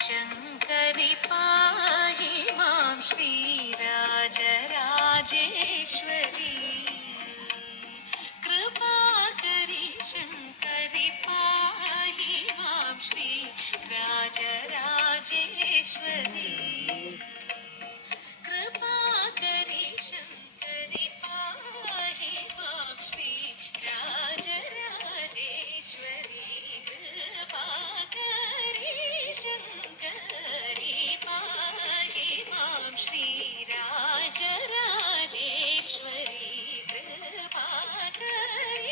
शङ्करि पाहि मां श्रीराजराजेश्वरी कृपाकरि शङ्करि पाहि मां श्रीराजराजेश्वरी कृपाकरि शङ्करि पाहि मां श्रीराजराजेश्वरी कृपाकरि शङ्करि पाहि मां श्रीराजराजेश्वरी कृपाकरि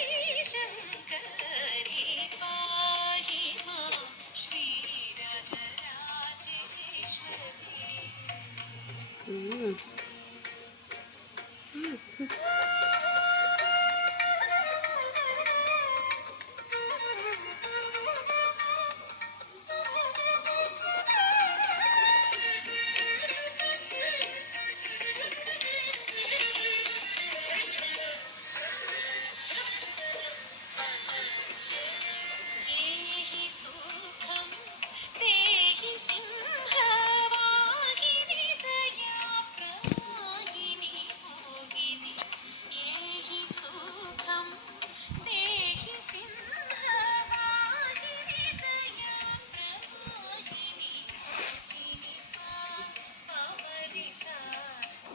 शङ्करि पाहि मां श्रीराजराजेश्वरी देहि सुखं देहि सिंहवाहिनि दया प्रवाहिनि भोगिनि देहि सुखं देहि सिंहवाहिनि दया प्रवाहिनि भोगिनि पमरिसा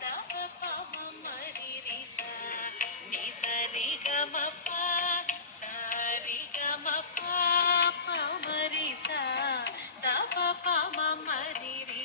तव पमरिसा निसरि गमप सारि गमप पमरिसा तव पमरिसा